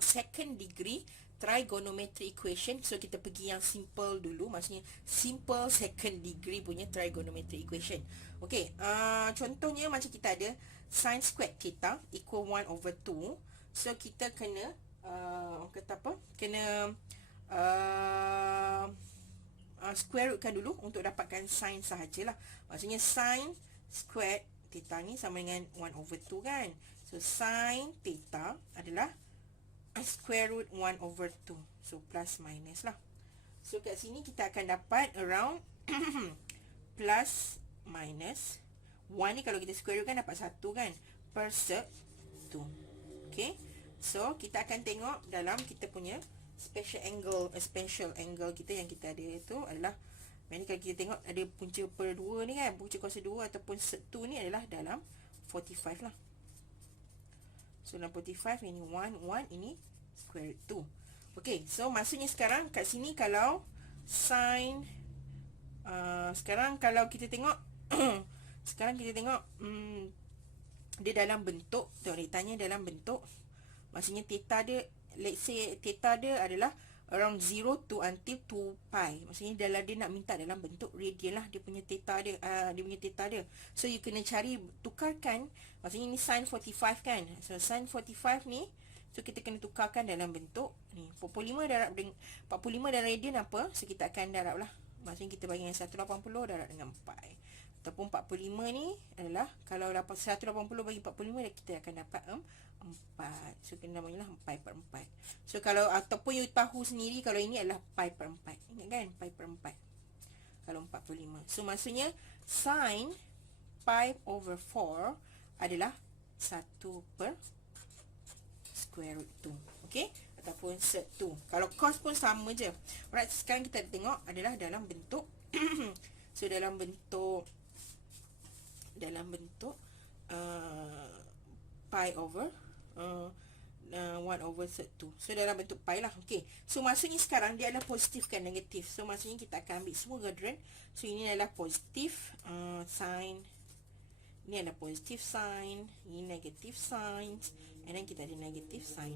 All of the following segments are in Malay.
second degree trigonometry equation. So kita pergi yang simple dulu, maksudnya simple second degree punya trigonometry equation. Okey, contohnya macam kita ada sin squared theta equal 1 over 2. So kita kena kata apa? Kena square rootkan dulu untuk dapatkan sin sahajalah. Maksudnya sin squared theta ni sama dengan 1 over 2 kan. So sin theta adalah square root 1 over 2. So plus minus lah. So kat sini kita akan dapat around plus minus 1 ni kalau kita square root kan dapat 1 kan, per sec 2. Okay, so kita akan tengok dalam kita punya special angle kita yang kita ada itu adalah, ini kalau kita tengok ada punca per 2 ni kan, punca kuasa 2 ataupun sec 2 ni adalah dalam 45 lah. So dalam 45 ini 1, ini square root 2. Okay, so maksudnya sekarang kat sini kalau sin sekarang kalau kita tengok sekarang kita tengok dia dalam bentuk, tengok dia tanya dalam bentuk, maksudnya theta dia, let's say theta dia adalah around 0 to until 2 pi. Maksudnya dalam dia nak minta dalam bentuk radian lah dia punya theta dia, dia punya theta dia. So you kena cari, tukarkan, maksudnya ni sin 45 kan. So sin 45 ni, so kita kena tukarkan dalam bentuk ni 45 darab dengan 45 dan radian apa? So kita akan darab lah. Maksudnya kita bagi dengan 180 darab dengan pi. Ataupun 45 ni adalah, kalau dapat 180 bagi 45 kita akan dapat 4. So kena namanya lah pi per 4. So kalau, ataupun you tahu sendiri kalau ini adalah pi per 4. Ingat kan? Pi per 4 kalau 45. So maksudnya sin pi over 4 adalah 1 per square root 2. Okay, ataupun sec 2. Kalau cos pun sama je. Alright, sekarang kita tengok adalah dalam bentuk so dalam bentuk pi over 1 over sec 2. So dalam bentuk pi lah. Okay, so maksudnya sekarang dia adalah positif kan negatif. So maksudnya kita akan ambil semua gadran. So ini adalah positif sin, ini adalah positif sin, ini negatif sin, and then kita ada negatif sin.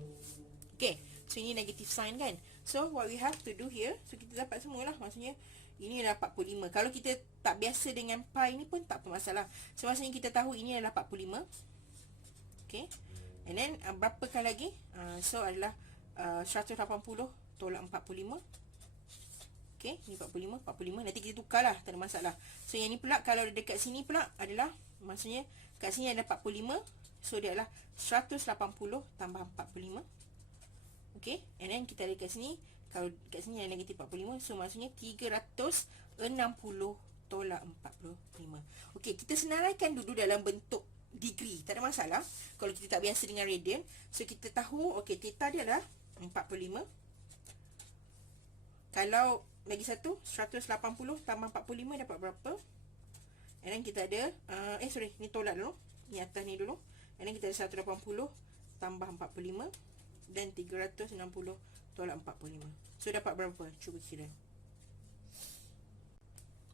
Okay, so ini negatif sin kan. So what we have to do here, so kita dapat semualah. Maksudnya ini adalah 45. Kalau kita tak biasa dengan pi ni pun tak apa masalah. So maksudnya kita tahu ini adalah 45. Okay, and then berapakah lagi? So adalah 180 tolak 45. Okay, ni 45. Nanti kita tukar lah, tak ada masalah. So yang ni pula, kalau dekat sini pula adalah, maksudnya kat sini ada 45. So dia adalah 180 tambah 45. Okay, and then kita ada kat sini, kalau kat sini ada negatif 45. So maksudnya 360 tolak 45. Okay, kita senaraikan dulu dalam bentuk degree, tak ada masalah. Kalau kita tak biasa dengan radian, so kita tahu, okay, theta dia adalah 45. Kalau lagi satu, 180 tambah 45 dapat berapa? And then kita ada sorry, ni tolak dulu, ni atas ni dulu. And then kita ada 180 tambah 45 dan 360 tolak 45. So dapat berapa? Cuba kira.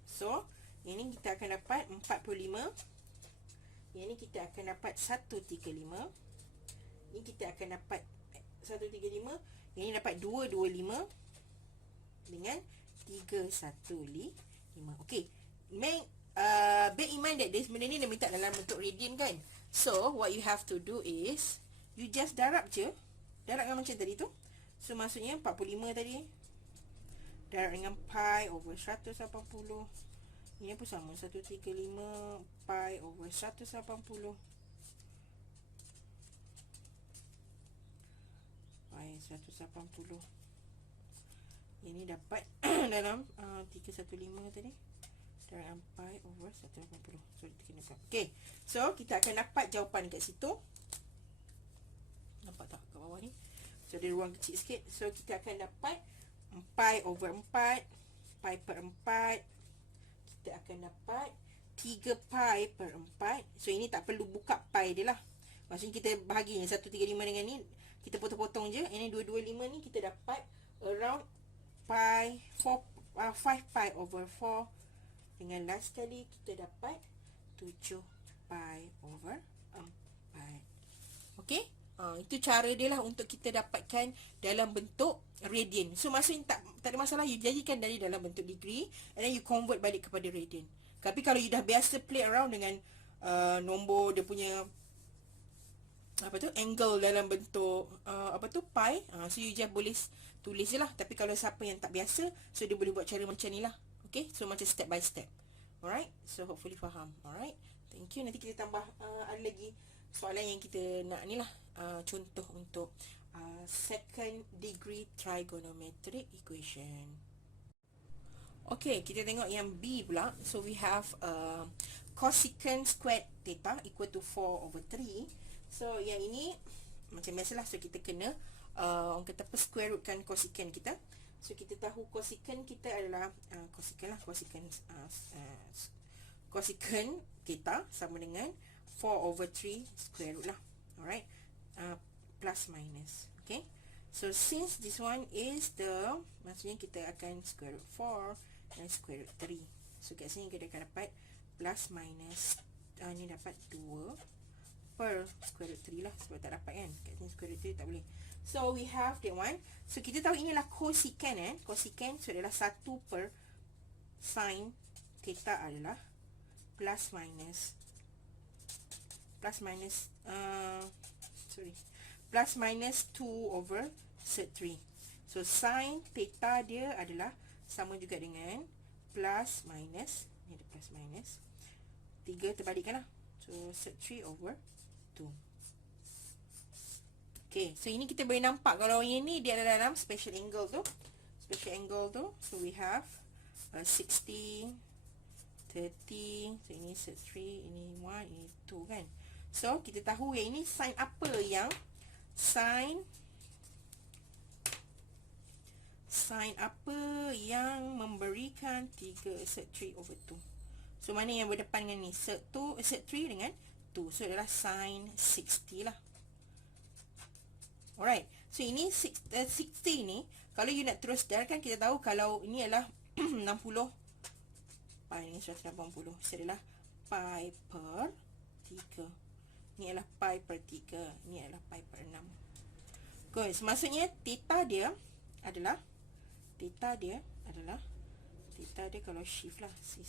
So ini kita akan dapat 45. Yang ni kita akan dapat 135. Ini kita akan dapat 135. Yang ni dapat 225 dengan 315. Okey, bear in mind that this benda ni dia minta dalam bentuk radian kan. So what you have to do is, you just darab je. Darabkan macam tadi tu. So maksudnya 45 tadi darab dengan pi over 180. Ini pun sama, 135 pi over 180. Pi 180. Ini dapat dalam 315 tadi darab pi over 180. So kita kena buat. Okay, so kita akan dapat jawapan kat situ. Nampak tak kat bawah ni? So ada ruang kecil sikit. So kita akan dapat pi over 4, pi per 4. Kita akan dapat 3 pi per 4. So ini tak perlu buka pi dia lah. Maksudnya kita bahagi 135 dengan ni, kita potong-potong je. Ini 225 ni kita dapat around pi 5 pi over 4. Dengan last kali kita dapat 7 pi over 4. Okay, Itu cara dia lah untuk kita dapatkan dalam bentuk radian. So maksudnya tak ada masalah, you jadikan dari dalam bentuk degree and then you convert balik kepada radian. Tapi kalau you dah biasa play around dengan nombor dia punya apa tu, angle dalam bentuk apa tu, pi, so you just boleh tulis je lah. Tapi kalau siapa yang tak biasa, so dia boleh buat cara macam ni lah. Okay, so macam step by step. Alright, so hopefully faham. Alright, thank you. Nanti kita tambah ada lagi soalan yang kita nak ni lah, contoh untuk second degree trigonometric equation. Okay, kita tengok yang B pula. So we have cosecant squared theta equal to 4/3. So yang ini macam biasalah, so kita kena orang kata apa, square rootkan cosecant kita. So kita tahu cosecant kita adalah cosecant theta sama dengan 4/3 square root lah. Alright, plus minus. Okay, so since this one is the, maksudnya kita akan square root 4 dan square root 3. So kat sini kita akan dapat plus minus, ni dapat 2 per square root 3 lah, sebab tak dapat kan, kat sini square root 3 tak boleh. So we have that one. So kita tahu inilah cosecant cosecant, so adalah 1 per sin theta adalah plus minus plus minus 2/3. So sin theta dia adalah sama juga dengan plus minus, ni ada plus minus 3 terbalikkan lah, so 3/2. Okay, so ini kita boleh nampak kalau yang ni dia ada dalam special angle tu. So we have 60, 30. So ini 3, ini 1, ini 2 kan. So kita tahu yang ini sin apa yang memberikan 3/3/2. So mana yang berdepan dengan ni? 3 dengan 2. So adalah sin 60 lah. Alright, so ini 60 ni, kalau you nak terus darkan, kita tahu kalau ini adalah 60 pi, ini 180, so adalah pi per 3. Ni adalah pi per 3, ni adalah pi per 6. Good, so maksudnya theta dia adalah kalau shift lah, sin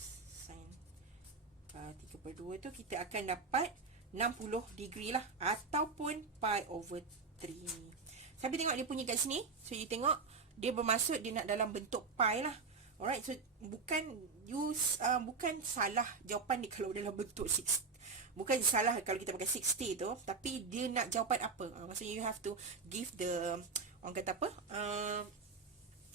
3/2 tu, kita akan dapat 60 degree lah, ataupun pi/3. Tapi tengok dia punya kat sini. So you tengok dia bermaksud dia nak dalam bentuk pi lah. Alright, so bukan salah jawapan dia kalau dalam bentuk 6. Bukan salah kalau kita pakai 60 tu, tapi dia nak jawapan apa. Maksudnya you have to give the, orang kata apa,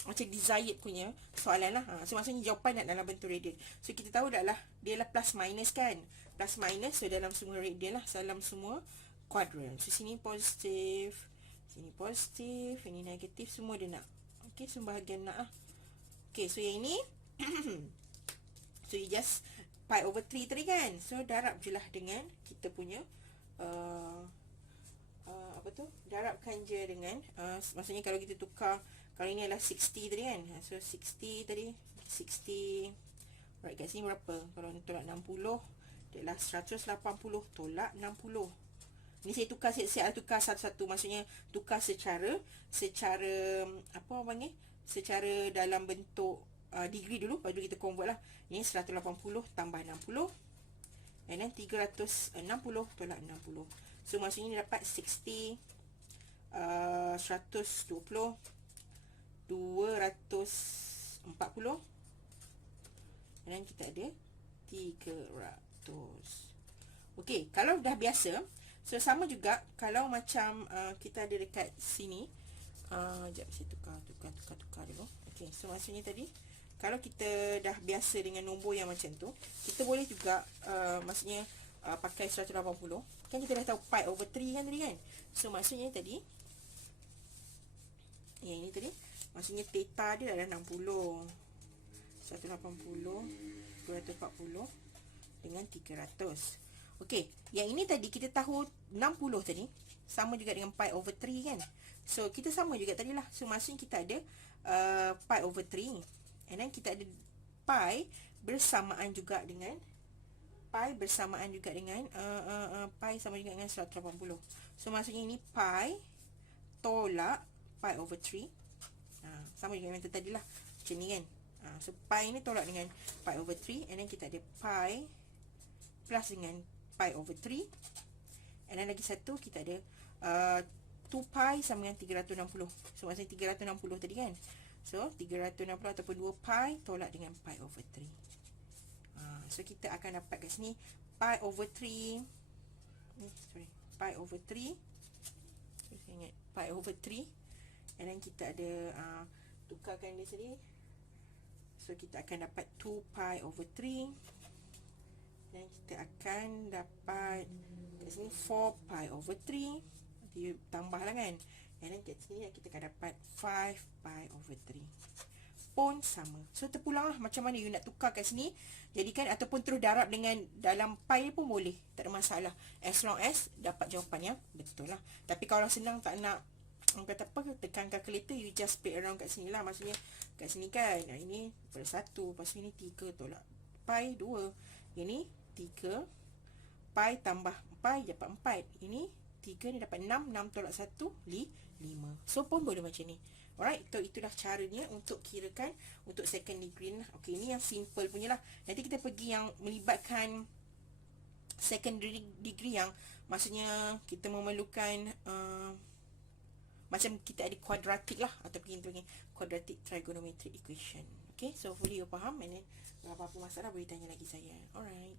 macam desired punya soalan lah. So maksudnya jawapan nak dalam bentuk radian. So kita tahu dah lah, dia lah plus minus kan. Plus minus, so dalam semua radian lah, dalam semua quadrant. So sini positif, sini positif, ini negatif, semua dia nak. Okay, semua bahagian nak lah. Okay, so yang ini so you just pi/3 tadi kan. So darab je lah dengan kita punya apa tu, darabkan je dengan maksudnya kalau kita tukar, kalau ini adalah 60 tadi kan, so 60 tadi, 60. Right, kat sini berapa? Kalau ni tolak 60, dia adalah 180 tolak 60. Ni saya tukar siap-siap, tukar satu-satu, maksudnya tukar secara apa orang panggil, secara dalam bentuk degree dulu, baru kita convert lah. Ini 180 tambah 60, and then 360 tolak 60. So maksudnya ni dapat 60, 120, 240, and then kita ada 300. Okay, kalau dah biasa, so sama juga kalau macam kita ada dekat sini. Sekejap, saya tukar dulu. Okay, so maksudnya tadi, kalau kita dah biasa dengan nombor yang macam tu, kita boleh juga maksudnya pakai 180. Kan kita dah tahu pi/3 kan tadi kan. So maksudnya tadi, yang ini tadi, maksudnya theta dia adalah 60. 180, 240 dengan 300. Okey, yang ini tadi kita tahu 60 tadi sama juga dengan pi/3 kan. So kita sama juga tadi lah. So maksudnya kita ada pi/3, and then kita ada pi bersamaan juga dengan pi bersamaan juga dengan pi sama juga dengan 180. So maksudnya ini pi tolak pi over 3. Sama juga dengan tadi lah, macam ni kan. So pi ni tolak dengan pi over 3, and then kita ada pi plus dengan pi over 3, and then lagi satu kita ada 2 pi sama dengan 360. So maksudnya 360 tadi kan. So 360 ataupun 2 pi tolak dengan pi over 3. So kita akan dapat kat sini pi over 3, pi over 3, saya ingat pi over 3, and then kita ada tukarkan dia sini. So kita akan dapat 2 pi over 3, dan kita akan dapat kat sini 4 pi over 3, dia tambah lah kan, and then kat sini kita akan dapat 5 pi over 3 pun sama. So terpulang lah macam mana you nak tukar kat sini jadikan, ataupun terus darab dengan dalam pi pun boleh, tak ada masalah, as long as dapat jawapan yang betul lah. Tapi kalau senang tak nak kata apa, tekan calculator, you just play around kat sini lah. Maksudnya kat sini kan, ini per 1, lepas ini 3 tolak pi 2, ini 3 pi tambah pi dapat 4, ini 3 ni dapat 6, 6 tolak 1 5. So pun boleh macam ni. Alright, so itulah caranya untuk kirakan untuk second degree lah. Okey, ini yang simple punya lah. Nanti kita pergi yang melibatkan second degree yang maksudnya kita memerlukan macam kita ada quadratic lah, ataupun kita panggil quadratic trigonometric equation. Okay, so hopefully you faham, and then kalau apa-apa masalah boleh tanya lagi saya. Alright.